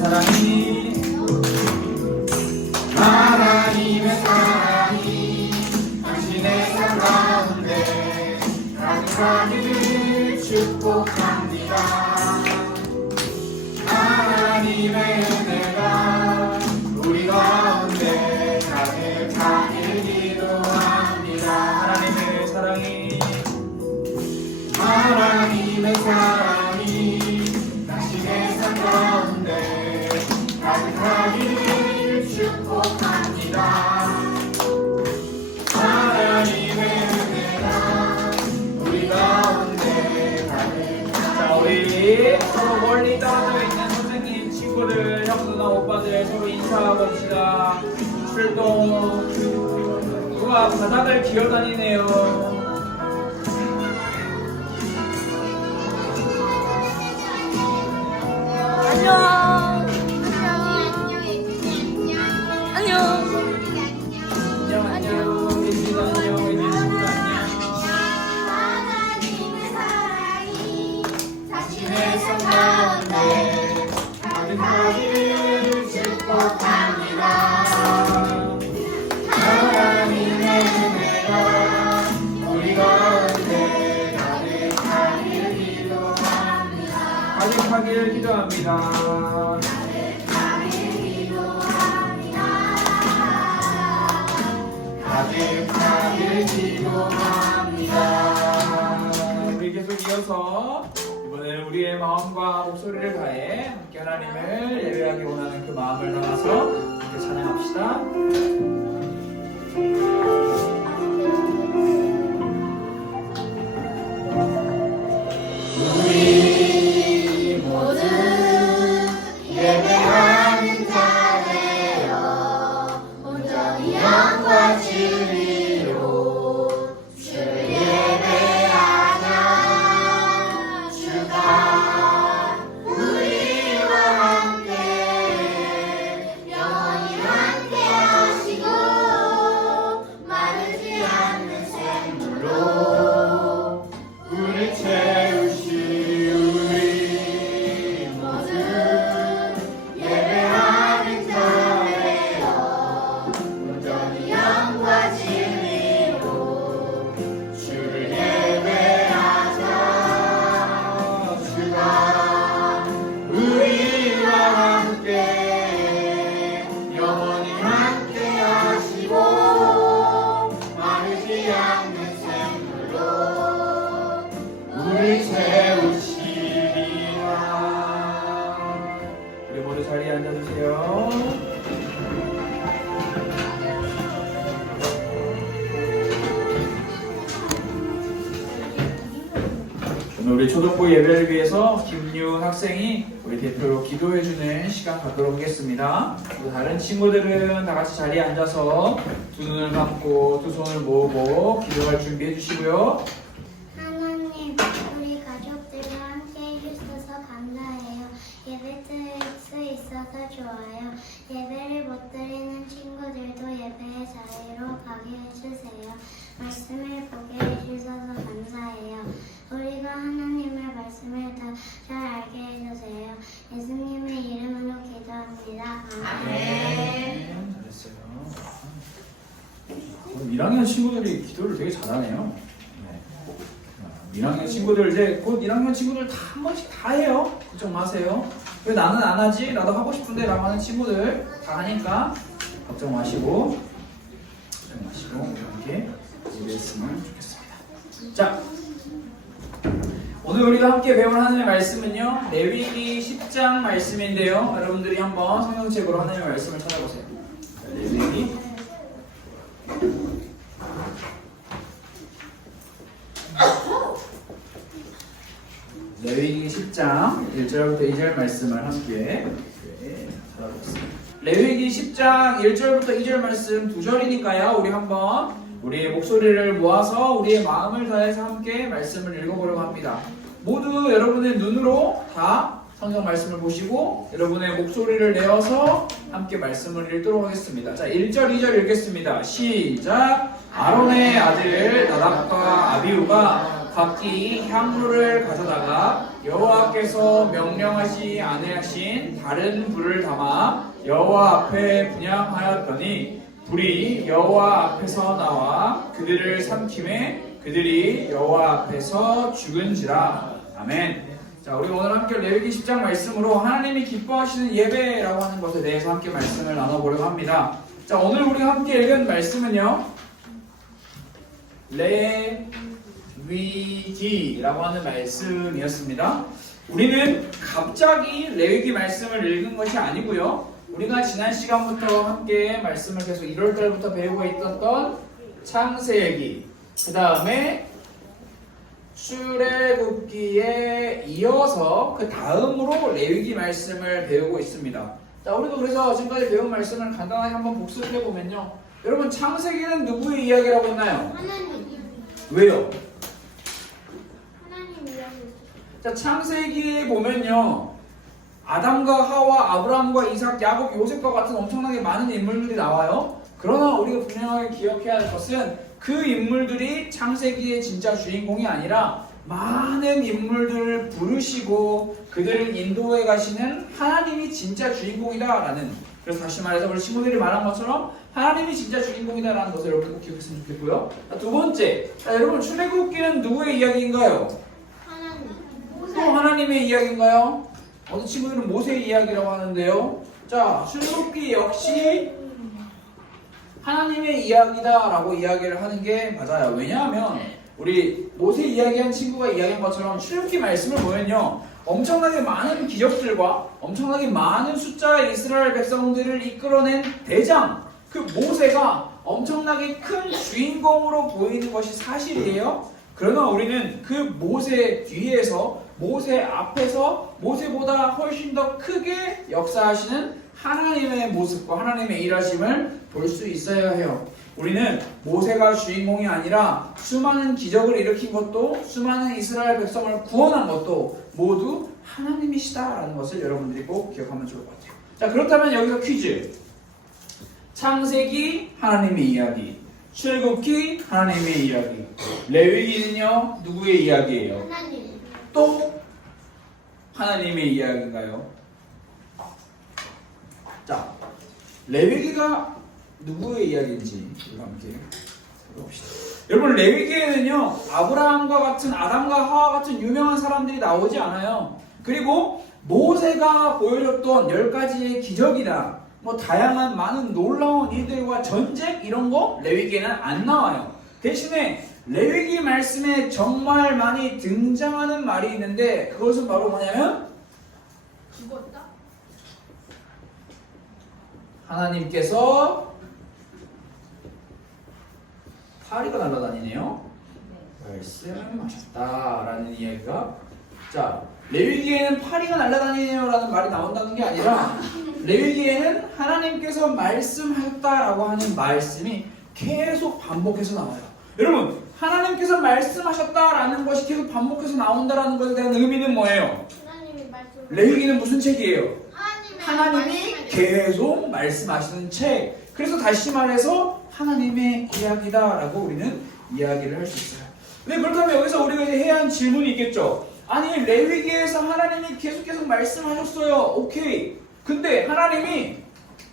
사랑이 하나님의 사랑이 당신의 삶 가운데 가득하기를 축복합니다. 하나님의 은혜가 우리 가운데 가득하기를 기도합니다. 하나님의 사랑이 당신의 삶 가운데 가득하기를 축복합니다. 하나님의 은혜가 우리 가운데 가득하기를. 자, 우리 서로 멀리 떨어져 있는 선생님, 친구들, 형, 누나, 오빠들 서로 인사하고 봅시다. 출동. 누가 바닥을 기어다니네요. 안녕. 안녕. 안녕. 예진이 안녕. 예진이 친구 하나님의 사랑이 당신의 삶 가운데 가득하기를 축복합니다. 하나님의 은혜가 우리 가운데 가득하기를 기도합니다. 가득하기를 기도합니다. 가득하기를 기도합니다. 우리 계속 이어서 이번에는 우리의 마음과 목소리를 다해 함께 하나님을 예배하기 원하는 그 마음을 담아서 함께 찬양합시다. 우리 모두 예배하는 자되어 온전히 영과 진리로 주를 예배하자. 주가 우리와 함께 영원히 함께 하시고 마르지 않는 샘물로 우리 채우시. 우리 모두 예배하는 자되어 온전히 영과 진리로 주를 예배하자. 주가 우리와 함께 영원히 함께 하시고 마르지 않는 샘물로 우리 채우시리라. 우리 모두 자리에 앉아주세요. 오늘 우리 초등부 예배를 위해서 김윤 학생이 우리 대표로 기도해주는 시간 갖도록 하겠습니다. 다른 친구들은 다 같이 자리에 앉아서 두 눈을 감고 두 손을 모으고 기도할 준비해 주시고요. 하나님, 우리 가족들과 함께 해주셔서 감사해요. 예배 드릴 수 있어서 좋아요. 예배를 못 드리는 친구들도 예배의 자리로 가게 해주세요. 말씀을 보게 해주셔서 감사해요. 우리가 하나님의 말씀을 더 잘 알게 해주세요. 예수님의 이름으로 기도합니다. 아멘. 잘했어요. 오늘 1학년 친구들이 기도를 되게 잘하네요. 1학년 친구들 이제 곧 1학년 친구들 다 한 번씩 다 해요. 걱정 마세요. 왜 나는 안 하지? 나도 하고 싶은데 라고 하는 친구들 다 하니까 걱정 마시고 이렇게 예배했으면 좋겠습니다. 자, 오늘 우리가 함께 배울 하나님의 말씀은요, 레위기 10장 말씀인데요. 여러분들이 한번 성경책으로 하나님의 말씀을 찾아보세요. 레위기 10장 1절부터 2절 말씀을 함께 찾아보겠습니다. 레위기 10장 1절부터 2절 말씀 2절이니까요. 우리 한번 우리의 목소리를 모아서 우리의 마음을 다해서 함께 말씀을 읽어보려고 합니다. 모두 여러분의 눈으로 다 성경 말씀을 보시고 여러분의 목소리를 내어서 함께 말씀을 읽도록 하겠습니다. 자, 1절, 2절 읽겠습니다. 시작! 아론의 아들 나답과 아비후가 각기 향로를 가져다가 여호와께서 명령하지 아니하신 다른 불을 담아 여호와 앞에 분향하였더니 불이 여호와 앞에서 나와 그들을 삼킴에 그들이 여호와 앞에서 죽은지라. 아멘. 자, 우리 오늘 함께 레위기 10장 말씀으로 하나님이 기뻐하시는 예배라고 하는 것에 대해서 함께 말씀을 나눠보려고 합니다. 자, 오늘 우리가 함께 읽은 말씀은요, 레위기라고 하는 말씀이었습니다. 우리는 갑자기 레위기 말씀을 읽은 것이 아니고요, 우리가 지난 시간부터 함께 말씀을 계속 1월달부터 배우고 있었던 창세기, 그 다음에 출애굽기에 이어서 그 다음으로 레위기 말씀을 배우고 있습니다. 자, 우리도 그래서 지금까지 배운 말씀을 간단하게 한번 복습을 해보면요, 여러분, 창세기는 누구의 이야기라고 했나요? 하나님. 왜요? 하나님 이야기. 자, 창세기에 보면요, 아담과 하와, 아브라함과 이삭, 야곱, 요셉과 같은 엄청나게 많은 인물들이 나와요. 그러나 우리가 분명하게 기억해야 할 것은 그 인물들이 창세기의 진짜 주인공이 아니라 많은 인물들을 부르시고 그들을 인도해 가시는 하나님이 진짜 주인공이다라는, 그래서 다시 말해서 우리 친구들이 말한 것처럼 하나님이 진짜 주인공이다라는 것을 여러분 꼭 기억했으면 좋겠고요. 자, 두 번째, 자, 여러분, 출애굽기는 누구의 이야기인가요? 하나님. 또 하나님의 이야기인가요? 어느 친구들은 모세의 이야기라고 하는데요. 자, 출애굽기 역시 하나님의 이야기다라고 이야기를 하는 게 맞아요. 왜냐하면 우리 모세 이야기한 친구가 이야기한 것처럼 출애굽기 말씀을 보면요, 엄청나게 많은 기적들과 엄청나게 많은 숫자의 이스라엘 백성들을 이끌어낸 대장, 그 모세가 엄청나게 큰 주인공으로 보이는 것이 사실이에요. 그러나 우리는 그 모세 뒤에서, 모세 앞에서 모세보다 훨씬 더 크게 역사하시는 하나님의 모습과 하나님의 일하심을 볼 수 있어야 해요. 우리는 모세가 주인공이 아니라 수많은 기적을 일으킨 것도, 수많은 이스라엘 백성을 구원한 것도 모두 하나님이시다라는 것을 여러분들이 꼭 기억하면 좋을 것 같아요. 자, 그렇다면 여기서 퀴즈. 창세기 하나님의 이야기, 출애굽기 하나님의 이야기, 레위기는요 누구의 이야기예요? 하나님. 또 하나님의 이야기인가요? 자, 레위기가 누구의 이야기인지 우리가 함께 봅시다. 여러분, 레위기에는요 아브라함과 같은, 아담과 하와 같은 유명한 사람들이 나오지 않아요. 그리고 모세가 보여줬던 10가지의 기적이나 뭐 다양한 많은 놀라운 일들과 전쟁, 이런 거 레위기에는 안 나와요. 대신에 레위기 말씀에 정말 많이 등장하는 말이 있는데, 그것은 바로 뭐냐면 죽었다? 하나님께서 파리가 날아다니네요. 말씀하셨다라는 이야기가, 자, 레위기에는 파리가 날아다니네요라는 말이 나온다는 게 아니라 레위기에는 하나님께서 말씀하셨다라고 하는 말씀이 계속 반복해서 나와요. 여러분, 하나님께서 말씀하셨다라는 것이 계속 반복해서 나온다라는 것에 대한 의미는 뭐예요? 하나님이 말씀. 레위기는 무슨 책이에요? 하나님의 하나님이 계속 말씀하시는 책. 그래서 다시 말해서 하나님의 이야기다라고 우리는 이야기를 할 수 있어요. 근데 그렇다면 여기서 우리가 이제 해야 하는 질문이 있겠죠. 아니, 레위기에서 하나님이 계속 말씀하셨어요. 오케이. 근데 하나님이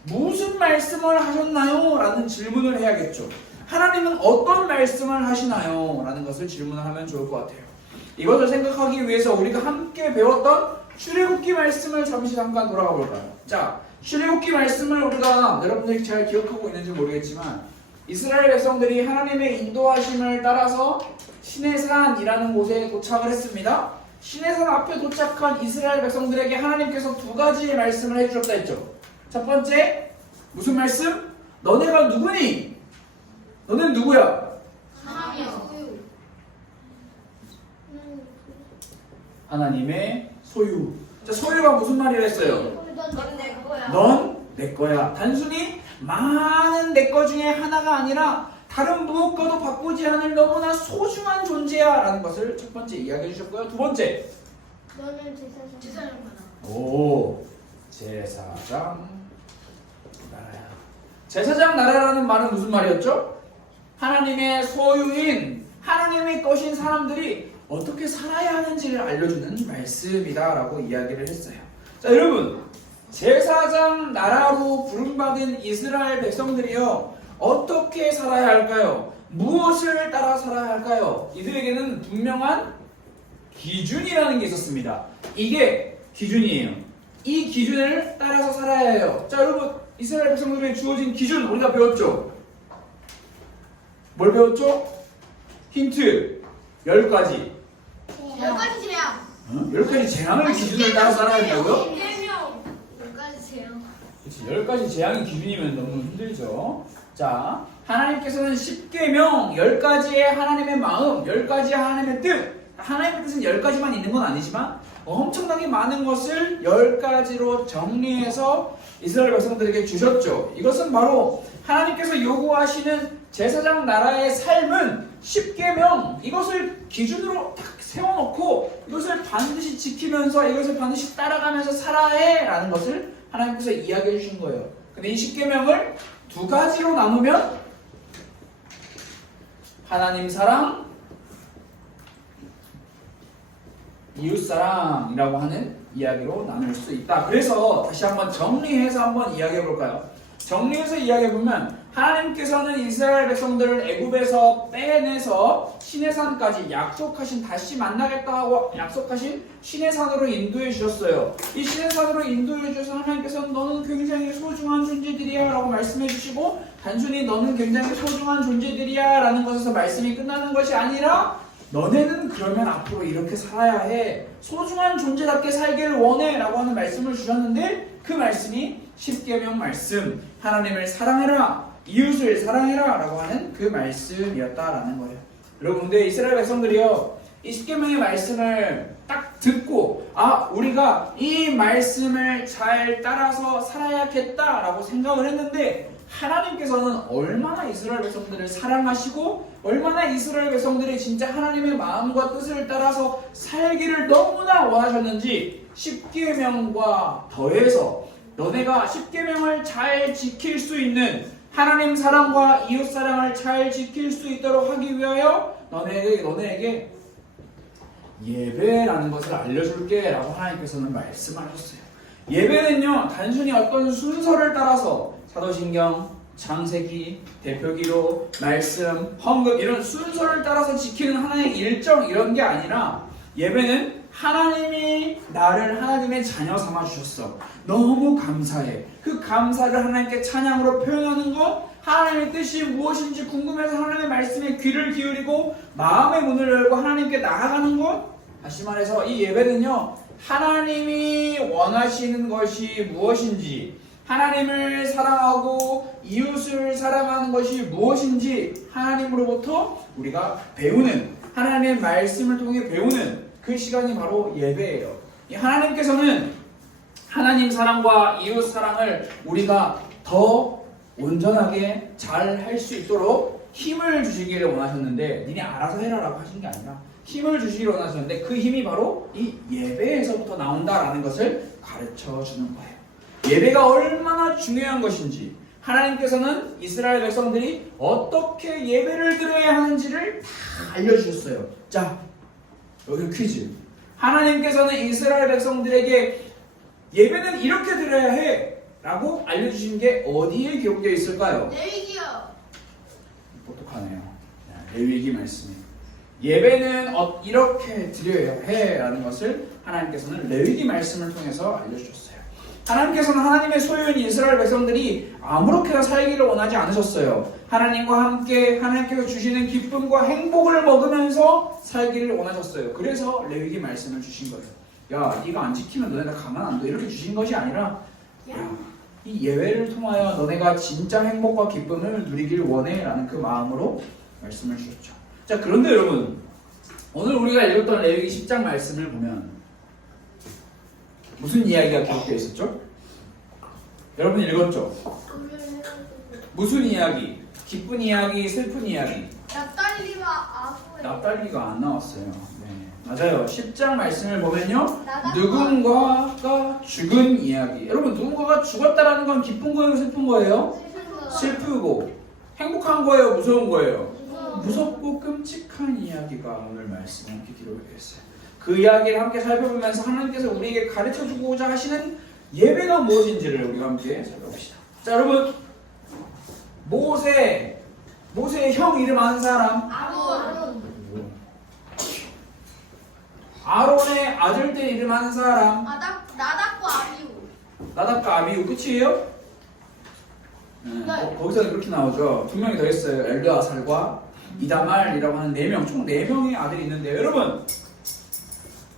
무슨 말씀을 하셨나요? 라는 질문을 해야겠죠. 하나님은 어떤 말씀을 하시나요? 라는 것을 질문을 하면 좋을 것 같아요. 이것을 생각하기 위해서 우리가 함께 배웠던 출애굽기 말씀을 잠깐 돌아가 볼까요? 자, 출애굽기 말씀을 우리가 여러분들이 잘 기억하고 있는지 모르겠지만, 이스라엘 백성들이 하나님의 인도하심을 따라서 시내산이라는 곳에 도착을 했습니다. 시내산 앞에 도착한 이스라엘 백성들에게 하나님께서 2가지의 말씀을 해주셨다 했죠. 첫 번째, 무슨 말씀? 너네가 누구니? 너는 누구야? 하나님이요. 하나님의 소유. 자, 소유가 무슨 말이라 했어요? 넌 내 거야. 넌 내 거야. 단순히 많은 내 거 중에 하나가 아니라 다른 무엇과도 바꾸지 않을 너무나 소중한 존재야 라는 것을 첫 번째 이야기해 주셨고요. 두 번째, 너는 제사장. 오, 제사장 나라야. 제사장 나라라는 말은 무슨 말이었죠? 하나님의 소유인, 하나님의 것인 사람들이 어떻게 살아야 하는지를 알려주는 말씀이다라고 이야기를 했어요. 자, 여러분, 제사장 나라로 부름받은 이스라엘 백성들이요, 어떻게 살아야 할까요? 무엇을 따라 살아야 할까요? 이들에게는 분명한 기준이라는 게 있었습니다. 이게 기준이에요. 이 기준을 따라서 살아야 해요. 자, 여러분, 이스라엘 백성들에게 주어진 기준 우리가 배웠죠? 뭘 배웠죠? 힌트 10가지. 10가지 재앙. 10가지 재앙을 기준을 따라 살아야 된다고요? 10가지 재앙. 그치, 10가지 재앙이 기준이면 너무 힘들죠. 자, 하나님께서는 10계명, 10가지의 하나님의 마음, 10가지의 하나님의 뜻. 하나님의 뜻은 10가지만 있는 건 아니지만 엄청나게 많은 것을 10가지로 정리해서 이스라엘 백성들에게 주셨죠. 이것은 바로 하나님께서 요구하시는 제사장 나라의 삶은 10계명, 이것을 기준으로 딱 세워놓고 이것을 반드시 지키면서 이것을 반드시 따라가면서 살아야 해 라는 것을 하나님께서 이야기해 주신 거예요. 근데 이 10계명을 두 가지로 나누면 하나님 사랑, 이웃사랑이라고 하는 이야기로 나눌 수 있다. 그래서 다시 한번 정리해서 한번 이야기해 볼까요? 정리해서 이야기해 보면 하나님께서는 이스라엘 백성들을 애굽에서 빼내서 시내산까지 약속하신, 다시 만나겠다 하고 약속하신 시내산으로 인도해 주셨어요. 이 시내산으로 인도해 주셔서 하나님께서는 너는 굉장히 소중한 존재들이야 라고 말씀해 주시고, 단순히 너는 굉장히 소중한 존재들이야 라는 것에서 말씀이 끝나는 것이 아니라 너네는 그러면 앞으로 이렇게 살아야 해, 소중한 존재답게 살기를 원해 라고 하는 말씀을 주셨는데, 그 말씀이 10계명 말씀, 하나님을 사랑해라, 이웃을 사랑해라 라고 하는 그 말씀이었다라는 거예요. 여러분, 근데 이스라엘 백성들이요, 이 10계명의 말씀을 딱 듣고 우리가 이 말씀을 잘 따라서 살아야겠다 라고 생각을 했는데, 하나님께서는 얼마나 이스라엘 백성들을 사랑하시고 얼마나 이스라엘 백성들이 진짜 하나님의 마음과 뜻을 따라서 살기를 너무나 원하셨는지 10계명과 더해서 너네가 10계명을 잘 지킬 수 있는, 하나님 사랑과 이웃 사랑을 잘 지킬 수 있도록 하기 위하여 너네에게 예배라는 것을 알려줄게 라고 하나님께서는 말씀하셨어요. 예배는요, 단순히 어떤 순서를 따라서 사도신경, 창세기, 대표기록, 말씀, 헌금 이런 순서를 따라서 지키는 하나의 일정 이런 게 아니라, 예배는 하나님이 나를 하나님의 자녀 삼아 주셨어, 너무 감사해, 그 감사를 하나님께 찬양으로 표현하는 것, 하나님의 뜻이 무엇인지 궁금해서 하나님의 말씀에 귀를 기울이고 마음의 문을 열고 하나님께 나아가는 것. 다시 말해서 이 예배는요, 하나님이 원하시는 것이 무엇인지, 하나님을 사랑하고 이웃을 사랑하는 것이 무엇인지 하나님으로부터 우리가 배우는, 하나님의 말씀을 통해 배우는 그 시간이 바로 예배예요. 하나님께서는 하나님 사랑과 이웃 사랑을 우리가 더 온전하게 잘 할 수 있도록 힘을 주시기를 원하셨는데, 니네 알아서 해라 라고 하신 게 아니라 힘을 주시기를 원하셨는데, 그 힘이 바로 이 예배에서부터 나온다라는 것을 가르쳐 주는 거예요. 예배가 얼마나 중요한 것인지, 하나님께서는 이스라엘 백성들이 어떻게 예배를 드려야 하는지를 다 알려주셨어요. 자, 여기 퀴즈. 하나님께서는 이스라엘 백성들에게 예배는 이렇게 드려야 해 라고 알려주신 게 어디에 기록되어 있을까요? 레위기요. 똑똑하네요. 레위기 말씀이 예배는 이렇게 드려야 해 라는 것을 하나님께서는 레위기 말씀을 통해서 알려주셨어요. 하나님께서는 하나님의 소유인 이스라엘 백성들이 아무렇게나 살기를 원하지 않으셨어요. 하나님과 함께 하나님께서 주시는 기쁨과 행복을 먹으면서 살기를 원하셨어요. 그래서 레위기 말씀을 주신 거예요. 야, 네가 안 지키면 너네가 가만 안 둬, 이렇게 주신 것이 아니라, 이 예배를 통하여 너네가 진짜 행복과 기쁨을 누리길 원해 라는 그 마음으로 말씀을 주셨죠. 자, 그런데 여러분, 오늘 우리가 읽었던 레위기 10장 말씀을 보면 무슨 이야기가 기록되어 있었죠? 여러분 읽었죠? 무슨 이야기? 기쁜 이야기, 슬픈 이야기? 납달리가 안 나왔어요. 네, 맞아요. 10장 말씀을 보면요, 누군가가 죽은 이야기. 여러분, 누군가가 죽었다라는 건 기쁜 거예요, 슬픈 거예요? 슬프고. 행복한 거예요, 무서운 거예요? 무섭고 끔찍한 이야기가 오늘 말씀에 함께 기록되어 있어요. 그 이야기를 함께 살펴보면서 하나님께서 우리에게 가르쳐주고자 하시는 예배가 무엇인지를 우리가 함께 살펴봅시다. 자, 여러분, 모세의 형 이름 아는 사람? 아론. 아론의 아들들 이름 아는 사람? 나답과 아비우. 나답과 아비우. 끝이에요? 거기서는 그렇게 나오죠. 두 명이 더 있어요. 엘르아살과 이다말이라고 하는 4명, 총 4명의 아들이 있는데요. 여러분,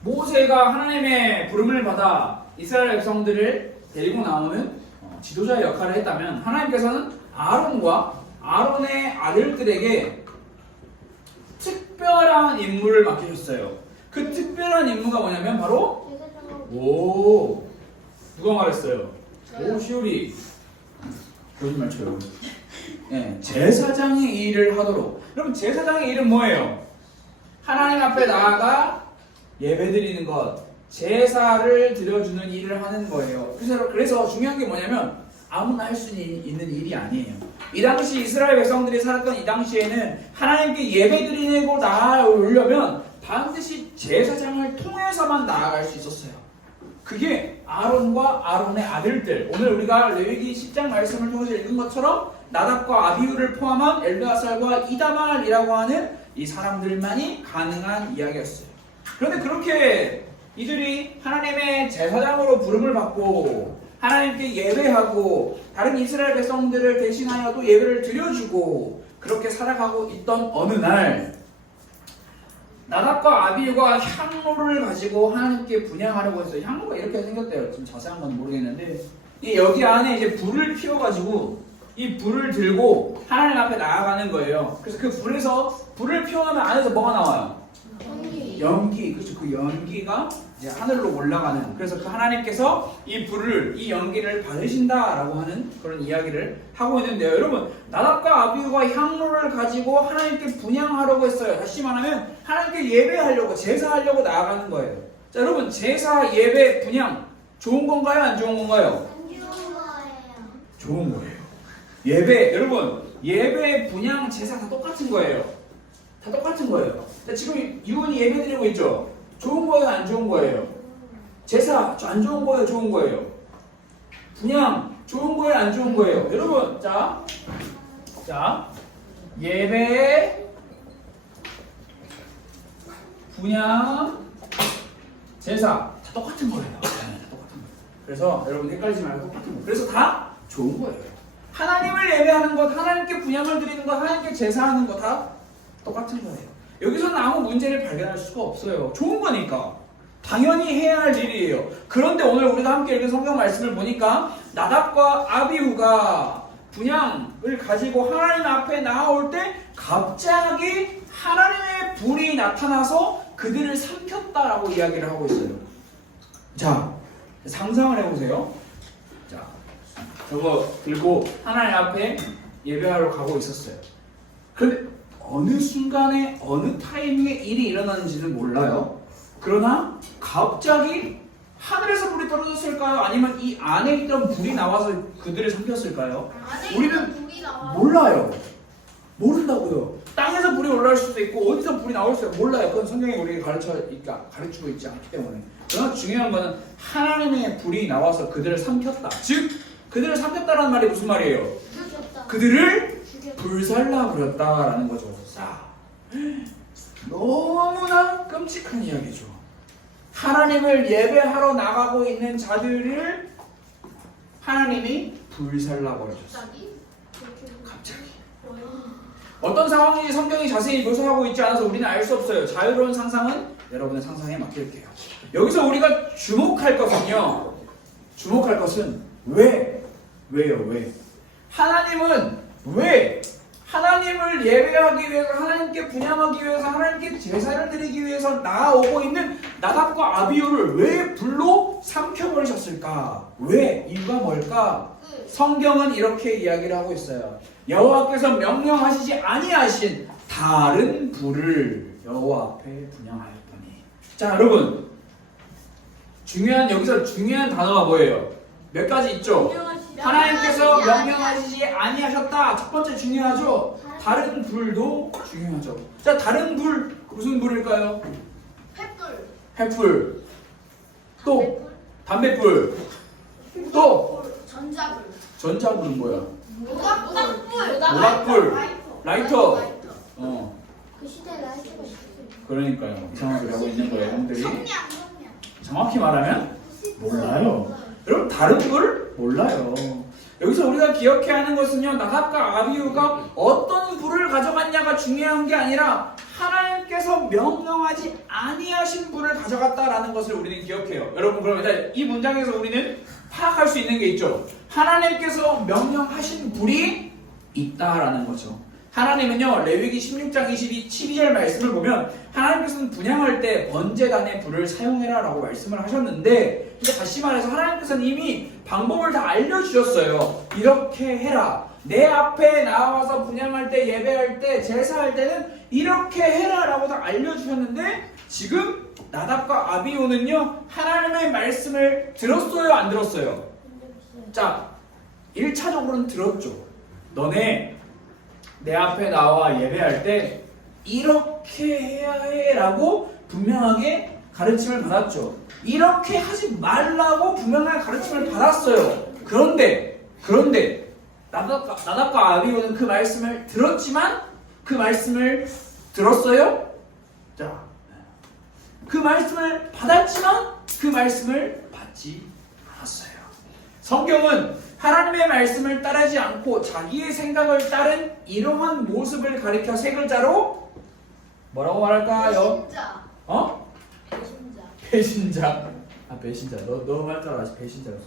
모세가 하나님의 부름을 받아 이스라엘 백성들을 데리고 나오는 지도자의 역할을 했다면, 하나님께서는 아론과 아론의 아들들에게 특별한 임무를 맡기셨어요. 그 특별한 임무가 뭐냐면 바로 누가 말했어요? 시오리 거짓말 쳐요. 네, 제사장의 일을 하도록. 여러분, 제사장의 일은 뭐예요? 하나님 앞에 나아가 예배드리는 것, 제사를 드려주는 일을 하는 거예요. 그래서 중요한 게 뭐냐면 아무나 할 수 있는 일이 아니에요. 이 당시 이스라엘 백성들이 살았던 이 당시에는 하나님께 예배드리고 나아오려면 반드시 제사장을 통해서만 나아갈 수 있었어요. 그게 아론과 아론의 아들들, 오늘 우리가 레위기 10장 말씀을 통해서 읽은 것처럼 나답과 아비후를 포함한 엘르아살과 이다말이라고 하는 이 사람들만이 가능한 이야기였어요. 그런데 그렇게 이들이 하나님의 제사장으로 부름을 받고 하나님께 예배하고 다른 이스라엘 백성들을 대신하여도 예배를 드려주고 그렇게 살아가고 있던 어느 날, 나답과 아비후가 향로를 가지고 하나님께 분향하려고 했어요. 향로가 이렇게 생겼대요. 좀 자세한 건 모르겠는데, 여기 안에 이제 불을 피워가지고 이 불을 들고 하나님 앞에 나아가는 거예요. 그래서 그 불을 피워놓으면 안에서 뭐가 나와요? 연기. 그렇죠. 그 연기가 이제 하늘로 올라가는. 그래서 그 하나님께서 이 연기를 받으신다라고 하는 그런 이야기를 하고 있는데요. 여러분, 나답과 아비후가 향로를 가지고 하나님께 분향하려고 했어요. 다시 말하면 하나님께 예배하려고, 제사하려고 나아가는 거예요. 자, 여러분, 제사, 예배, 분향 좋은 건가요? 안 좋은 건가요? 좋은 거예요. 예배, 여러분, 예배, 분향, 제사 다 똑같은 거예요. 다 똑같은 거예요. 자, 지금 유은이 예배 드리고 있죠? 좋은 거예요? 안 좋은 거예요? 제사, 안 좋은 거예요? 좋은 거예요? 분향, 좋은 거예요? 안 좋은 거예요? 여러분, 자, 예배, 분향, 제사 다 똑같은 거예요. 다 똑같은 거예요. 그래서 여러분 헷갈리지 말고 똑같은 거예요. 그래서 다 좋은 거예요. 하나님을 예배하는 것, 하나님께 분향을 드리는 것, 하나님께 제사하는 것 다 똑같은 거예요. 여기서는 아무 문제를 발견할 수가 없어요. 좋은 거니까 당연히 해야 할 일이에요. 그런데 오늘 우리가 함께 읽은 성경 말씀을 보니까 나답과 아비후가 분향을 가지고 하나님 앞에 나올 때 갑자기 하나님의 불이 나타나서 그들을 삼켰다라고 이야기를 하고 있어요. 자, 상상을 해보세요. 자, 저거 들고 하나님 앞에 예배하러 가고 있었어요. 그런데 어느 순간에 어느 타이밍에 일이 일어나는지는 몰라요. 그러나 갑자기 하늘에서 불이 떨어졌을까요? 아니면 이 안에 있던 불이 나와서 그들을 삼켰을까요? 우리는 몰라요. 모른다고요. 땅에서 불이 올라올 수도 있고 어디서 불이 나올 수도 몰라요. 그건 성경이 우리에게 가르치고 있지 않기 때문에. 그러나 중요한 거는 하나님의 불이 나와서 그들을 삼켰다. 즉 그들을 삼켰다라는 말이 무슨 말이에요? 그들을 불살라 버렸다라는 거죠. 자, 너무나 끔찍한 이야기죠. 하나님을 예배하러 나가고 있는 자들을 하나님이 불살라 버렸어요. 갑자기. 어떤 상황인지 성경이 자세히 묘사하고 있지 않아서 우리는 알 수 없어요. 자유로운 상상은 여러분의 상상에 맡길게요. 여기서 우리가 주목할 것은 왜요? 하나님은 왜 하나님을 예배하기 위해서, 하나님께 분향하기 위해서, 하나님께 제사를 드리기 위해서 나아오고 있는 나답과 아비후를 왜 불로 삼켜버리셨을까? 왜? 이유가 뭘까? 성경은 이렇게 이야기를 하고 있어요. 여호와께서 명령하시지 아니하신 다른 불을 여호와 앞에 분향하였더니. 자, 여러분, 여기서 중요한 단어가 뭐예요? 몇 가지 있죠? 하나님께서 명령하시지 아니하셨다. 첫 번째 중요하죠? 다른 불도 중요하죠. 자, 다른 불 무슨 불일까요? 횃불. 횃불. 또 담뱃불. 또 전자불. 전자불은 뭐야? 모닥불. 모닥불. 라이터. 그 시대에 라이터가 있었어요. 그러니까요. 이상한 소리 하고 있는 거예요, 형들이. 성냥. 정확히 말하면 몰라요. 여러분 다른 불 몰라요. 여기서 우리가 기억해야 하는 것은요, 나답과 아비후가 어떤 불을 가져갔냐가 중요한 게 아니라 하나님께서 명령하지 아니하신 불을 가져갔다라는 것을 우리는 기억해요. 여러분 그러면 일단 이 문장에서 우리는 파악할 수 있는 게 있죠. 하나님께서 명령하신 불이 있다라는 거죠. 하나님은요, 레위기 16장 12절 말씀을 보면 하나님께서는 분향할 때 번제단의 불을 사용해라 라고 말씀을 하셨는데, 이제 다시 말해서 하나님께서는 이미 방법을 다 알려주셨어요. 이렇게 해라. 내 앞에 나와서 분향할 때, 예배할 때, 제사할 때는 이렇게 해라 라고 다 알려주셨는데, 지금 나답과 아비후는요, 하나님의 말씀을 들었어요, 안 들었어요? 자, 1차적으로는 들었죠. 너네 내 앞에 나와 예배할 때 이렇게 해야 해 라고 분명하게 가르침을 받았죠. 이렇게 하지 말라고 분명하게 가르침을 받았어요. 그런데 나답과 아비후는 그 말씀을 들었지만 그 말씀을 들었어요? 자, 그 말씀을 받았지만 그 말씀을 받지 않았어요. 성경은 하나님의 말씀을 따르지 않고 자기의 생각을 따른 이러한 모습을 가리켜 세 글자로 뭐라고 말할까요? 배신자. 배신자. 배신자. 배신자. 너 말 따라 아직 배신자였어.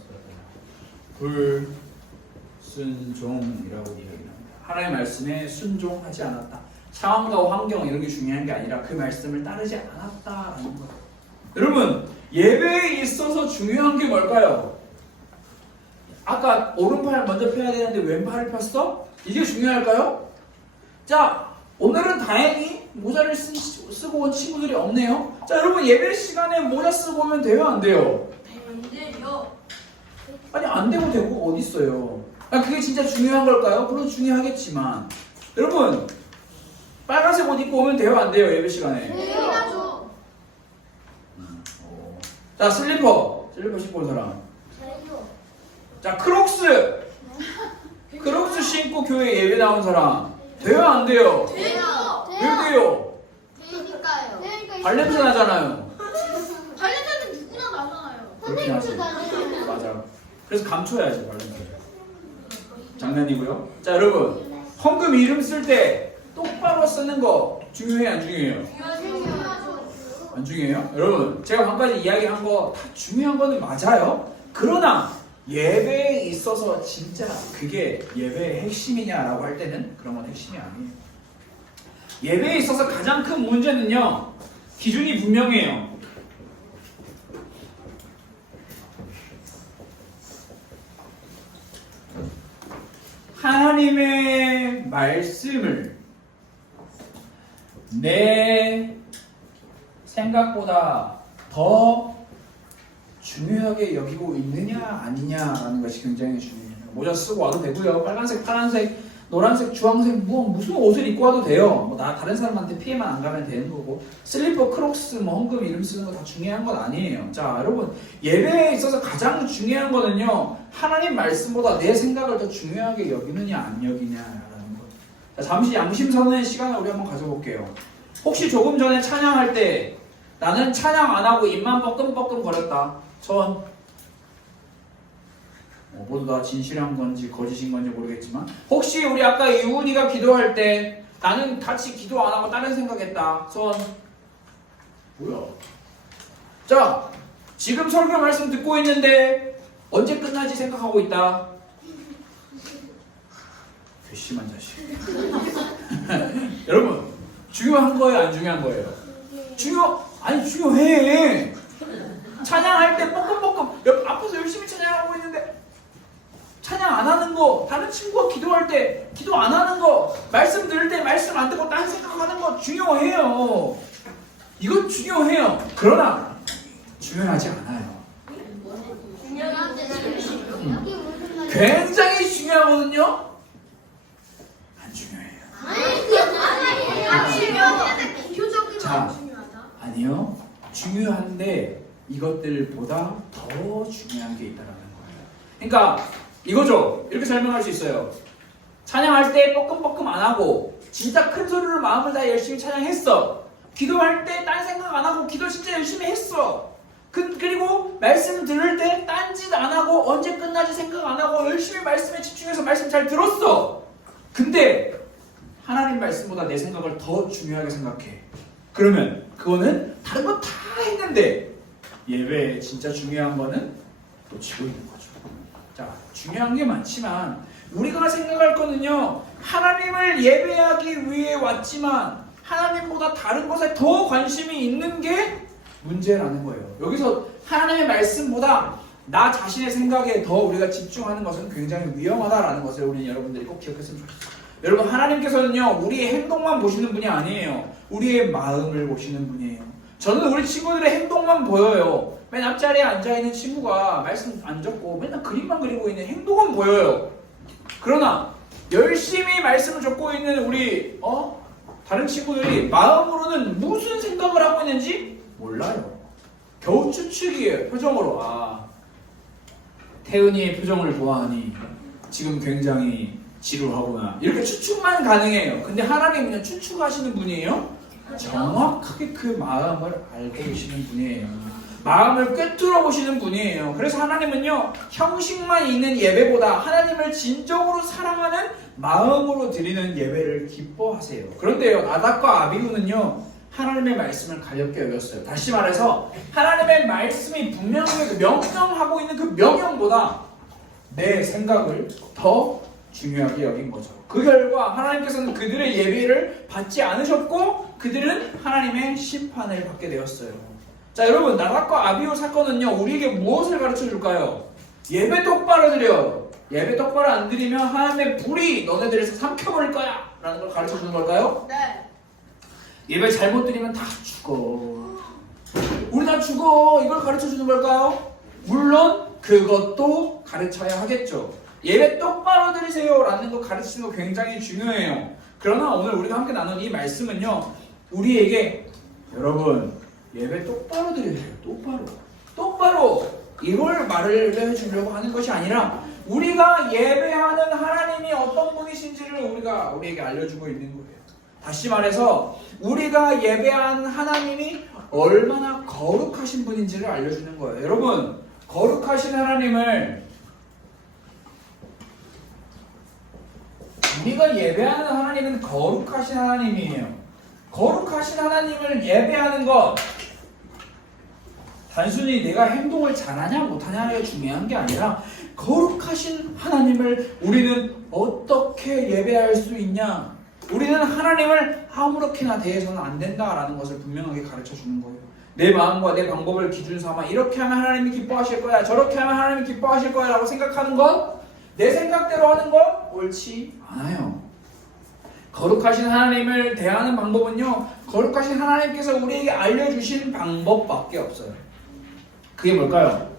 불순종이라고 이야기합니다. 하나님의 말씀에 순종하지 않았다. 상황과 환경 이런 게 중요한 게 아니라 그 말씀을 따르지 않았다라는 것. 여러분, 예배에 있어서 중요한 게 뭘까요? 아까 오른팔 먼저 펴야 되는데 왼팔을 폈어? 이게 중요할까요? 자, 오늘은 다행히 모자를 쓰고 온 친구들이 없네요. 자, 여러분 예배 시간에 모자 쓰고 오면 돼요, 안 돼요? 안 돼요. 아니, 안 되고 되고 어디 있어요? 그게 진짜 중요한 걸까요? 물론 중요하겠지만, 여러분 빨간색 옷 입고 오면 돼요, 안 돼요? 예배 시간에. 돼요. 자, 슬리퍼 신고 온 사람. 돼요. 자, 크록스 신고 교회 예배 나온 사람. 돼요, 안 돼요? 돼요. 왜 돼요? 되니까요. 발냄새 나잖아요. 발냄새는 누구나 나잖아요. 그렇긴 하지. 맞아요. 그래서 감춰야지, 발냄새. 장난이고요. 자, 여러분, 헌금 이름 쓸 때 똑바로 쓰는 거 중요해요, 안 중요해요? 안 중요해요? 여러분, 제가 방금까지 이야기한 거 다 중요한 거는 맞아요. 그러나 예배에 있어서 진짜 그게 예배의 핵심이냐라고 할 때는 그런 건 핵심이 아니에요. 예배에 있어서 가장 큰 문제는요, 기준이 분명해요. 하나님의 말씀을 내 생각보다 더 중요하게 여기고 있느냐 아니냐라는 것이 굉장히 중요해요. 모자 쓰고 와도 되고요. 빨간색, 파란색, 노란색, 주황색 무슨 옷을 입고 와도 돼요. 다른 사람한테 피해만 안 가면 되는 거고, 슬리퍼, 크록스, 헌금 이름 쓰는 거 다 중요한 건 아니에요. 자, 여러분, 예배에 있어서 가장 중요한 거는요, 하나님 말씀보다 내 생각을 더 중요하게 여기느냐 안 여기냐라는 거. 자, 잠시 양심 선언의 시간을 우리 한번 가져볼게요. 혹시 조금 전에 찬양할 때 나는 찬양 안 하고 입만 뻐끔뻐끔 거렸다. 손. 모두 다 진실한 건지 거짓인 건지 모르겠지만, 혹시 우리 아까 유은이가 기도할 때 나는 같이 기도 안 하고 다른 생각했다. 손. 뭐야? 자, 지금 설교 말씀 듣고 있는데 언제 끝나지 생각하고 있다. 괘씸한 자식. 여러분, 중요한 거예요, 안 중요한 거예요? 중요해. 찬양할 때 뻐끔뻐끔 앞에서 열심히 찬양하고 있는데 찬양 안 하는 거, 다른 친구가 기도할 때 기도 안 하는 거, 말씀 들을 때 말씀 안 듣고 딴 생각하는 거 중요해요. 이건 중요해요. 그러나 중요하지 않아요. 굉장히 중요하거든요. 안 중요해요. 중요한데 이것들보다 더 중요한 게 있다는 거예요. 그러니까 이거죠. 이렇게 설명할 수 있어요. 찬양할 때 뻐끔뻐끔 안 하고 진짜 큰 소리로 마음을 다 열심히 찬양했어. 기도할 때 딴 생각 안 하고 기도 진짜 열심히 했어. 그리고 말씀 들을 때 딴짓 안 하고 언제 끝나지 생각 안 하고 열심히 말씀에 집중해서 말씀 잘 들었어. 근데 하나님 말씀보다 내 생각을 더 중요하게 생각해. 그러면 그거는 다른 거 다 했는데 예배에 진짜 중요한 거는 놓치고 있는 거죠. 자, 중요한 게 많지만 우리가 생각할 거는요, 하나님을 예배하기 위해 왔지만 하나님보다 다른 것에 더 관심이 있는 게 문제라는 거예요. 여기서 하나님의 말씀보다 나 자신의 생각에 더 우리가 집중하는 것은 굉장히 위험하다라는 것을 우리 여러분들이 꼭 기억했으면 좋겠어요. 여러분, 하나님께서는요, 우리의 행동만 보시는 분이 아니에요. 우리의 마음을 보시는 분이에요. 저는 우리 친구들의 행동만 보여요. 맨 앞자리에 앉아있는 친구가 말씀 안 적고 맨날 그림만 그리고 있는 행동은 보여요. 그러나 열심히 말씀을 적고 있는 우리 다른 친구들이 마음으로는 무슨 생각을 하고 있는지 몰라요. 겨우 추측이에요. 표정으로. 태은이의 표정을 보아하니 지금 굉장히 지루하구나. 이렇게 추측만 가능해요. 근데 하나님은 추측하시는 분이에요. 정확하게 그 마음을 알고 계시는 분이에요. 마음을 꿰뚫어 보시는 분이에요. 그래서 하나님은요, 형식만 있는 예배보다 하나님을 진정으로 사랑하는 마음으로 드리는 예배를 기뻐하세요. 그런데요, 나답과 아비후는요, 하나님의 말씀을 가볍게 여겼어요. 다시 말해서 하나님의 말씀이 분명하게 명령하고 있는 그 명령보다 내 생각을 더 중요하게 여긴 거죠. 그 결과 하나님께서는 그들의 예배를 받지 않으셨고 그들은 하나님의 심판을 받게 되었어요. 자, 여러분, 나답과 아비후 사건은요, 우리에게 무엇을 가르쳐 줄까요? 예배 똑바로 드려. 예배 똑바로 안 드리면 하나님의 불이 너네들에서 삼켜버릴 거야 라는 걸 가르쳐 주는 걸까요? 네. 예배 잘못 드리면 다 죽어. 우리 다 죽어. 이걸 가르쳐 주는 걸까요? 물론 그것도 가르쳐야 하겠죠. 예배 똑바로 드리세요 라는 거 가르치는 거 굉장히 중요해요. 그러나 오늘 우리가 함께 나눈 이 말씀은요, 우리에게 여러분 예배 똑바로 드리세요. 똑바로 이걸 말을 해주려고 하는 것이 아니라 우리가 예배하는 하나님이 어떤 분이신지를 우리에게 알려주고 있는 거예요. 다시 말해서 우리가 예배하는 하나님이 얼마나 거룩하신 분인지를 알려주는 거예요. 여러분, 거룩하신 하나님을 우리가 예배하는 하나님은 거룩하신 하나님이에요. 거룩하신 하나님을 예배하는 것, 단순히 내가 행동을 잘하냐 못하냐가 중요한 게 아니라 거룩하신 하나님을 우리는 어떻게 예배할 수 있냐, 우리는 하나님을 아무렇게나 대해서는 안 된다라는 것을 분명하게 가르쳐 주는 거예요. 내 마음과 내 방법을 기준 삼아 이렇게 하면 하나님이 기뻐하실 거야, 저렇게 하면 하나님이 기뻐하실 거야 라고 생각하는 것, 내 생각대로 하는 것 옳지 않아요. 거룩하신 하나님을 대하는 방법은요, 거룩하신 하나님께서 우리에게 알려주신 방법밖에 없어요. 그게 뭘까요?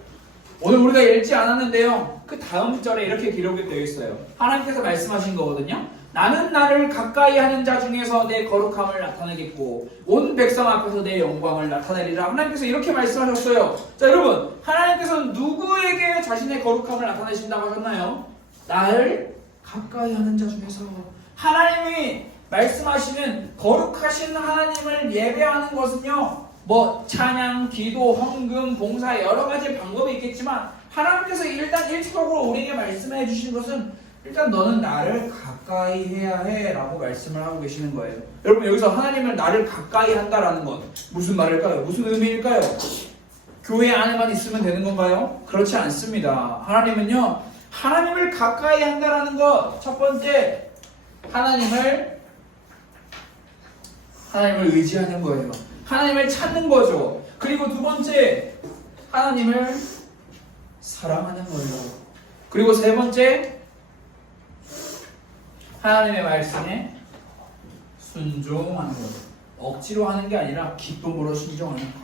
오늘 우리가 읽지 않았는데요, 그 다음 절에 이렇게 기록이 되어 있어요. 하나님께서 말씀하신 거거든요. 나는 나를 가까이 하는 자 중에서 내 거룩함을 나타내겠고 온 백성 앞에서 내 영광을 나타내리라. 하나님께서 이렇게 말씀하셨어요. 자, 여러분, 하나님께서는 누구에게 자신의 거룩함을 나타내신다고 하셨나요? 나를 가까이 하는 자 중에서. 하나님이 말씀하시는 거룩하신 하나님을 예배하는 것은요, 찬양, 기도, 헌금, 봉사 여러 가지 방법이 있겠지만 하나님께서 일단 일차적으로 우리에게 말씀해 주신 것은 일단 너는 나를 가까이 해야 해 라고 말씀을 하고 계시는 거예요. 여러분, 여기서 하나님을 나를 가까이 한다라는 건 무슨 말일까요? 무슨 의미일까요? 교회 안에만 있으면 되는 건가요? 그렇지 않습니다. 하나님은요, 하나님을 가까이 한다라는 것, 첫 번째 하나님을 의지하는 거예요. 하나님을 찾는 거죠. 그리고 두 번째 하나님을 사랑하는 거예요. 그리고 세 번째 하나님의 말씀에 순종하는 것. 억지로 하는 게 아니라 기쁨으로 순종하는 것.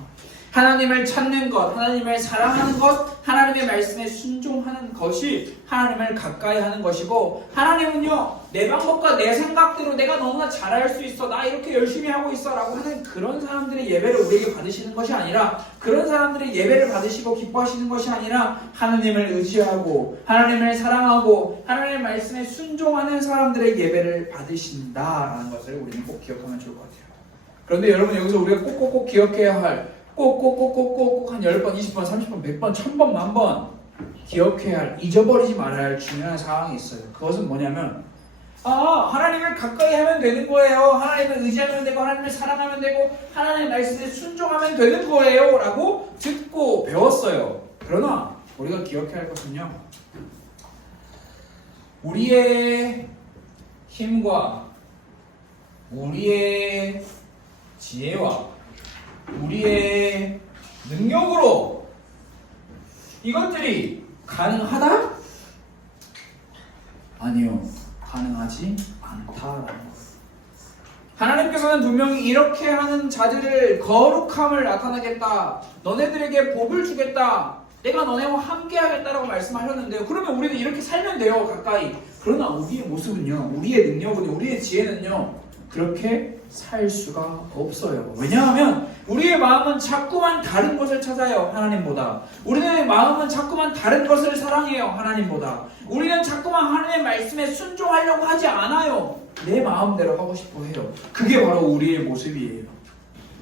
하나님을 찾는 것, 하나님을 사랑하는 것, 하나님의 말씀에 순종하는 것이 하나님을 가까이 하는 것이고, 하나님은요 내 방법과 내 생각대로 내가 너무나 잘할 수 있어, 나 이렇게 열심히 하고 있어 라고 하는 그런 사람들의 예배를 우리에게 받으시는 것이 아니라, 그런 사람들의 예배를 받으시고 기뻐하시는 것이 아니라, 하나님을 의지하고 하나님을 사랑하고 하나님의 말씀에 순종하는 사람들의 예배를 받으신다라는 것을 우리는 꼭 기억하면 좋을 것 같아요. 그런데 여러분, 여기서 우리가 꼭꼭꼭 기억해야 할, 꼭꼭꼭꼭꼭 한 10번, 20번, 30번, 100번, 1000번, 만번 기억해야 할, 잊어버리지 말아야 할 중요한 상황이 있어요. 그것은 뭐냐면, 하나님을 가까이 하면 되는 거예요. 하나님을 의지하면 되고 하나님을 사랑하면 되고 하나님의 말씀에 순종하면 되는 거예요 라고 듣고 배웠어요. 그러나 우리가 기억해야 할 것은요, 우리의 힘과 우리의 지혜와 우리의 능력으로 이것들이 가능하다? 아니요, 가능하지 않다라는 거예요. 하나님께서는 분명히 이렇게 하는 자들을 거룩함을 나타내겠다, 너네들에게 복을 주겠다, 내가 너네와 함께 하겠다라고 말씀하셨는데요. 그러면 우리는 이렇게 살면 돼요, 가까이. 그러나 우리의 모습은요, 우리의 능력은요, 우리의 지혜는요, 그렇게 살 수가 없어요. 왜냐하면 우리의 마음은 자꾸만 다른 것을 찾아요, 하나님보다. 우리의 마음은 자꾸만 다른 것을 사랑해요, 하나님보다. 우리는 자꾸만 하나님의 말씀에 순종하려고 하지 않아요. 내 마음대로 하고 싶어 해요. 그게 바로 우리의 모습이에요.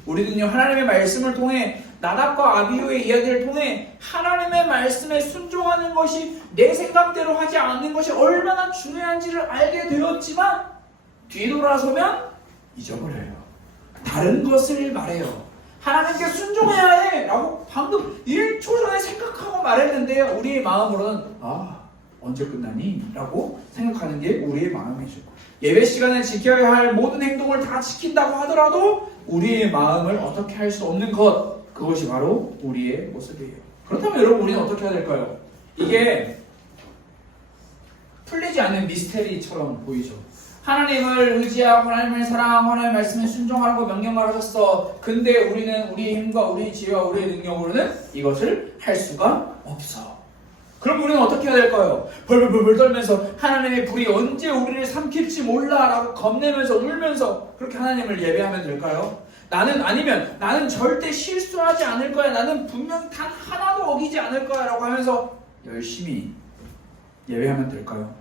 우리는요, 하나님의 말씀을 통해, 나답과 아비후의 이야기를 통해 하나님의 말씀에 순종하는 것이 내 생각대로 하지 않는 것이 얼마나 중요한지를 알게 되었지만, 뒤돌아서면 잊어버려요. 다른 것을 말해요. 하나님께 순종해야 해 라고 방금 1초 전에 생각하고 말했는데, 우리의 마음으로는 언제 끝나니? 라고 생각하는 게 우리의 마음이죠. 예배 시간에 지켜야 할 모든 행동을 다 지킨다고 하더라도 우리의 마음을 어떻게 할 수 없는 것, 그것이 바로 우리의 모습이에요. 그렇다면 여러분, 우리는 어떻게 해야 될까요? 이게 풀리지 않는 미스테리처럼 보이죠. 하나님을 의지하고 하나님을 사랑하고 하나님의 말씀에 순종하라고 명령을 하셨어. 근데 우리는 우리의 힘과 우리의 지혜와 우리의 능력으로는 이것을 할 수가 없어. 그럼 우리는 어떻게 해야 될까요? 벌벌벌 떨면서 하나님의 불이 언제 우리를 삼킬지 몰라 라고 겁내면서 울면서 그렇게 하나님을 예배하면 될까요? 나는 절대 실수하지 않을 거야, 나는 분명 단 하나도 어기지 않을 거야 라고 하면서 열심히 예배하면 될까요?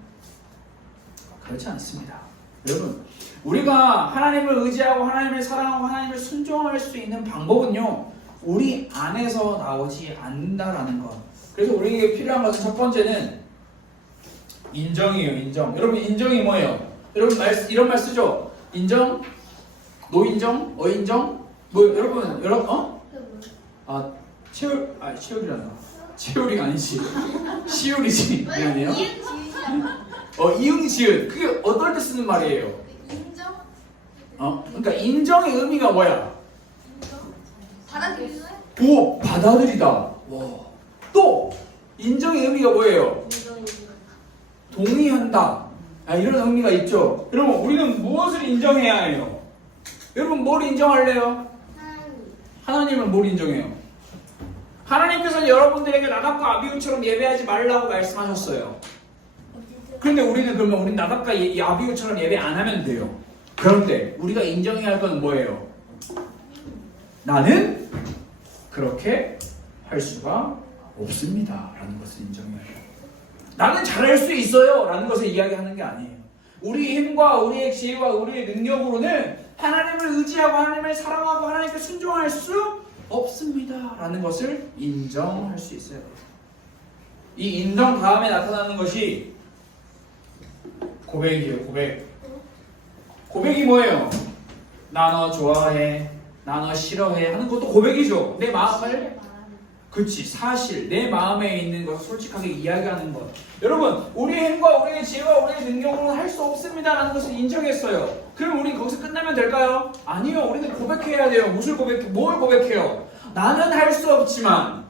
그렇지 않습니다. 여러분, 우리가 하나님을 의지하고 하나님을 사랑하고 하나님을 순종할 수 있는 방법은요, 우리 안에서 나오지 않는다라는 것. 그래서 우리에게 필요한 것은 첫 번째는 인정이에요. 인정. 여러분, 인정이 뭐예요? 여러분, 이런 말 쓰죠? 인정? 노인정? 어인정? 치열이란다. 치열이가 아니지. 시울이지. 미안해요. 이응, 지읒. 그게 어떨 때 쓰는 말이에요? 인정? 그러니까 인정의 의미가 뭐야? 인정? 받아들이는? 받아들이다. 와. 또 인정의 의미가 뭐예요? 동의한다. 이런 의미가 있죠. 여러분, 우리는 무엇을 인정해야 해요? 여러분, 뭘 인정할래요? 하나님을 뭘 인정해요? 하나님께서는 여러분들에게 나답과 아비후처럼 예배하지 말라고 말씀하셨어요. 그런데 우리는 나답과 아비후처럼 예배 안 하면 돼요. 그런데 우리가 인정해야 할 건 뭐예요? 나는 그렇게 할 수가 없습니다 라는 것을 인정해야 해요. 나는 잘할 수 있어요 라는 것을 이야기하는 게 아니에요. 우리의 힘과 우리의 지혜와 우리의 능력으로는 하나님을 의지하고 하나님을 사랑하고 하나님께 순종할 수 없습니다 라는 것을 인정할 수 있어야 돼요. 이 인정 다음에 나타나는 것이 고백이에요. 고백이 뭐예요? 나 너 좋아해, 나 너 싫어해 하는 것도 고백이죠. 내 마음을, 그치, 사실 내 마음에 있는 것을 솔직하게 이야기하는 것. 여러분, 우리의 힘과 우리의 지혜와 우리의 능력으로는 할 수 없습니다 라는 것을 인정했어요. 그럼 우리 거기서 끝나면 될까요? 아니요. 우리는 고백해야 돼요. 뭘 고백해요? 나는 할 수 없지만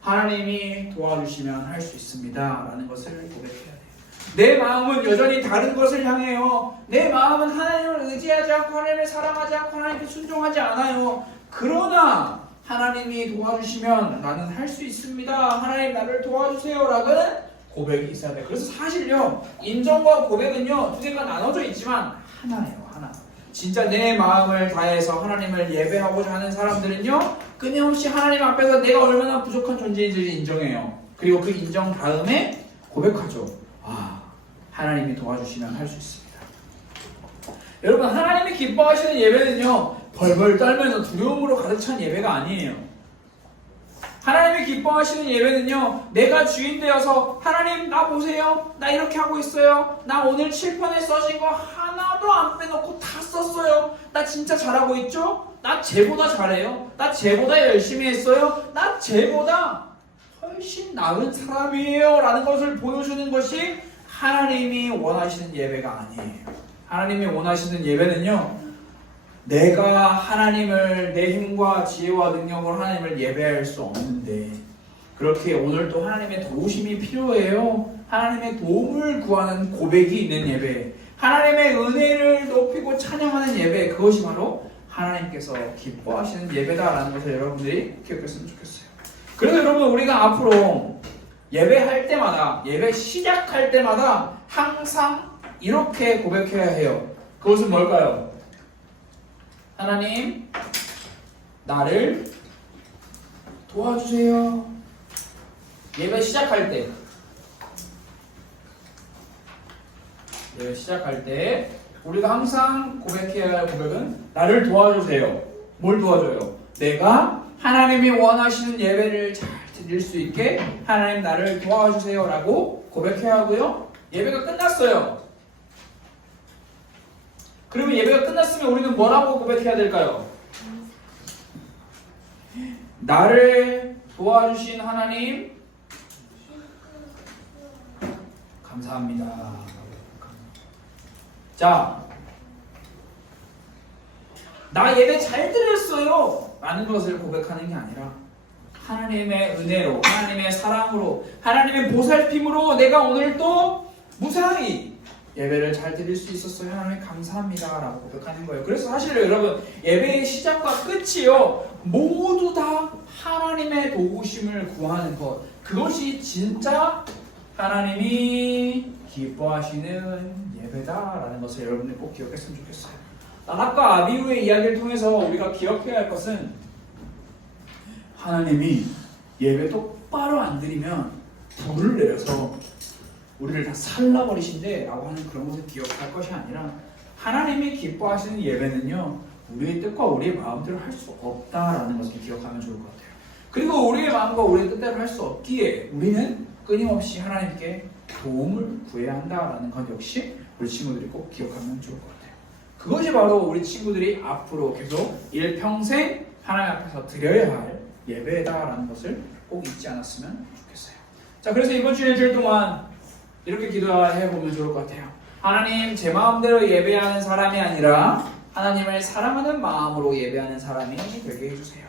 하나님이 도와주시면 할 수 있습니다 라는 것을 고백해야 돼요. 내 마음은 여전히 다른 것을 향해요. 내 마음은 하나님을 의지하지 않고 하나님을 사랑하지 않고 하나님께 순종하지 않아요. 그러나 하나님이 도와주시면 나는 할 수 있습니다. 하나님 나를 도와주세요. 라는 고백이 있어야 돼요. 그래서 사실요, 인정과 고백은요, 두 개가 나눠져 있지만 하나예요, 하나. 진짜 내 마음을 다해서 하나님을 예배하고자 하는 사람들은요, 끊임없이 하나님 앞에서 내가 얼마나 부족한 존재인지를 인정해요. 그리고 그 인정 다음에 고백하죠. 아, 하나님이 도와주시면 할 수 있습니다. 여러분, 하나님이 기뻐하시는 예배는요, 벌벌 떨면서 두려움으로 가득 찬 예배가 아니에요. 하나님이 기뻐하시는 예배는요, 내가 주인 되어서 하나님 나 보세요, 나 이렇게 하고 있어요, 나 오늘 칠판에 써진 거 하나도 안 빼놓고 다 썼어요, 나 진짜 잘하고 있죠? 나 쟤보다 잘해요, 나 쟤보다 열심히 했어요, 나 쟤보다 훨씬 나은 사람이에요 라는 것을 보여주는 것이 하나님이 원하시는 예배가 아니에요. 하나님이 원하시는 예배는요, 내가 하나님을 내 힘과 지혜와 능력으로 하나님을 예배할 수 없는데 그렇게 오늘도 하나님의 도우심이 필요해요. 하나님의 도움을 구하는 고백이 있는 예배, 하나님의 은혜를 높이고 찬양하는 예배, 그것이 바로 하나님께서 기뻐하시는 예배다라는 것을 여러분들이 기억했으면 좋겠어요. 그래서 여러분, 우리가 앞으로 예배할 때마다, 예배 시작할 때마다 항상 이렇게 고백해야 해요. 그것은 뭘까요? 하나님, 나를 도와주세요. 예배 시작할 때, 예배 시작할 때 우리가 항상 고백해야 할 고백은 나를 도와주세요. 뭘 도와줘요? 내가 하나님이 원하시는 예배를 잘 드릴 수 있게 하나님 나를 도와주세요 라고 고백해야 하고요. 예배가 끝났어요. 그러면 예배가 끝났으면 우리는 뭐라고 고백해야 될까요? 나를 도와주신 하나님 감사합니다. 자, 나 예배 잘 드렸어요 라는 것을 고백하는 게 아니라 하나님의 은혜로, 하나님의 사랑으로, 하나님의 보살핌으로 내가 오늘 또 무사히 예배를 잘 드릴 수 있었어요. 하나님 감사합니다 라고 고백하는 거예요. 그래서 사실 여러분, 예배의 시작과 끝이요, 모두 다 하나님의 도우심을 구하는 것, 그것이 진짜 하나님이 기뻐하시는 예배다라는 것을 여러분들 꼭 기억했으면 좋겠어요. 나낙과 아비후의 이야기를 통해서 우리가 기억해야 할 것은 하나님이 예배 똑바로 안 드리면 불을 내려서 우리를 다 살라버리신대 라고 하는 그런 것을 기억할 것이 아니라 하나님이 기뻐하시는 예배는요, 우리의 뜻과 우리의 마음대로 할 수 없다라는 것을 기억하면 좋을 것 같아요. 그리고 우리의 마음과 우리의 뜻대로 할 수 없기에 우리는 끊임없이 하나님께 도움을 구해야 한다라는 것 역시 우리 친구들이 꼭 기억하면 좋을 것 같아요. 그것이 바로 우리 친구들이 앞으로 계속 일평생 하나님 앞에서 드려야 할 예배다라는 것을 꼭 잊지 않았으면 좋겠어요. 자, 그래서 이번 주 일주일 동안 이렇게 기도해 보면 좋을 것 같아요. 하나님, 제 마음대로 예배하는 사람이 아니라 하나님을 사랑하는 마음으로 예배하는 사람이 되게 해주세요.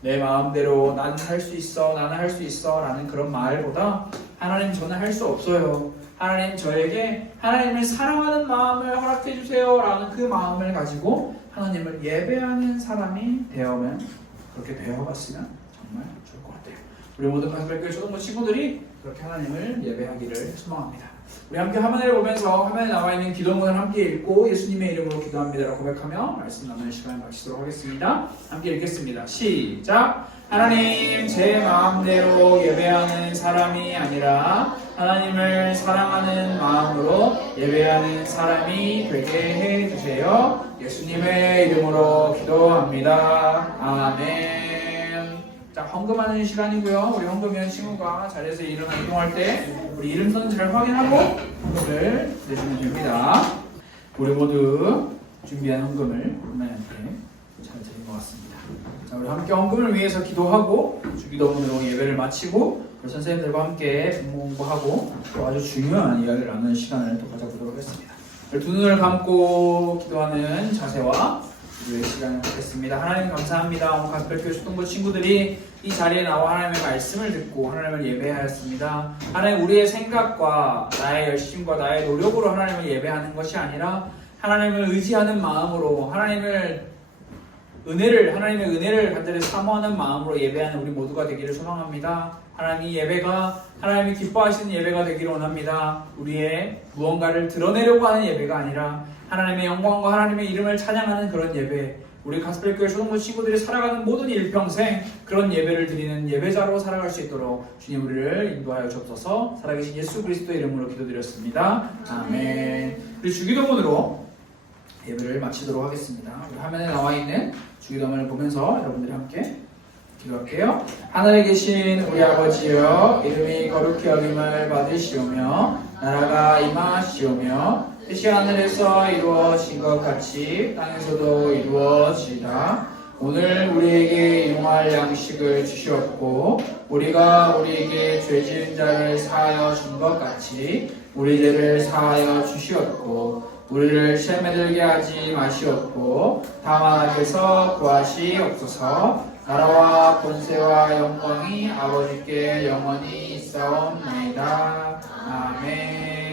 내 마음대로 나는 할 수 있어, 나는 할 수 있어 라는 그런 말보다 하나님, 저는 할 수 없어요. 하나님, 저에게 하나님을 사랑하는 마음을 허락해 주세요 라는 그 마음을 가지고 하나님을 예배하는 사람이 되어면, 그렇게 되어봤으면 정말 좋을 것 같아요. 우리 모든 가슴교회 초등부 친구들이 그렇게 하나님을 예배하기를 소망합니다. 우리 함께 화면을 보면서 화면에 나와 있는 기도문을 함께 읽고 예수님의 이름으로 기도합니다라고 고백하며 말씀 나누는 시간을 마치도록 하겠습니다. 함께 읽겠습니다. 시작! 하나님, 제 마음대로 예배하는 사람이 아니라 하나님을 사랑하는 마음으로 예배하는 사람이 되게 해주세요. 예수님의 이름으로 기도합니다. 아멘. 자, 헌금하는 시간이고요. 우리 헌금위원 친구가 자리에서 일어나 이동할 때 우리 이름선 잘 확인하고 헌금을 내주면 됩니다. 우리 모두 준비한 헌금을 하나님께 잘 드린 것 같습니다. 자, 우리 함께 헌금을 위해서 기도하고 주기도문으로 예배를 마치고 우리 선생님들과 함께 공부하고 또 아주 중요한 이야기를 나누는 시간을 또 가져보도록 하겠습니다. 두 눈을 감고 기도하는 자세와 기도의 시간을 갖겠습니다. 하나님 감사합니다. 오늘 가스펠교회 초등부 친구들이 이 자리에 나와 하나님의 말씀을 듣고 하나님을 예배하였습니다. 하나님, 우리의 생각과 나의 열심과 나의 노력으로 하나님을 예배하는 것이 아니라 하나님을 의지하는 마음으로 하나님을 하나님의 은혜를 간절히 사모하는 마음으로 예배하는 우리 모두가 되기를 소망합니다. 하나님이 예배가 하나님이 기뻐하시는 예배가 되기를 원합니다. 우리의 무언가를 드러내려고 하는 예배가 아니라 하나님의 영광과 하나님의 이름을 찬양하는 그런 예배, 우리 가스펠교회 초등부 친구들이 살아가는 모든 일평생 그런 예배를 드리는 예배자로 살아갈 수 있도록 주님 우리를 인도하여 주옵소서. 살아계신 예수 그리스도의 이름으로 기도드렸습니다. 아멘. 우리 주기도문으로 예배를 마치도록 하겠습니다. 우리 화면에 나와 있는 주기도문을 보면서 여러분들이 함께 기도할게요. 하늘에 계신 우리 아버지여, 이름이 거룩히 여김을 받으시오며 나라가 임하시오며 뜻이 하늘에서 이루어진 것 같이 땅에서도 이루어지이다. 오늘 우리에게 일용할 양식을 주시옵고 우리가 우리에게 죄 지은 자를 사하여 준 것 같이 우리 죄를 사하여 주시옵고 우리를 시험에 들게 하지 마시옵고 다만 악에서 구하시옵소서. 나라와 권세와 영광이 아버지께 영원히 있사옵나이다. 아멘.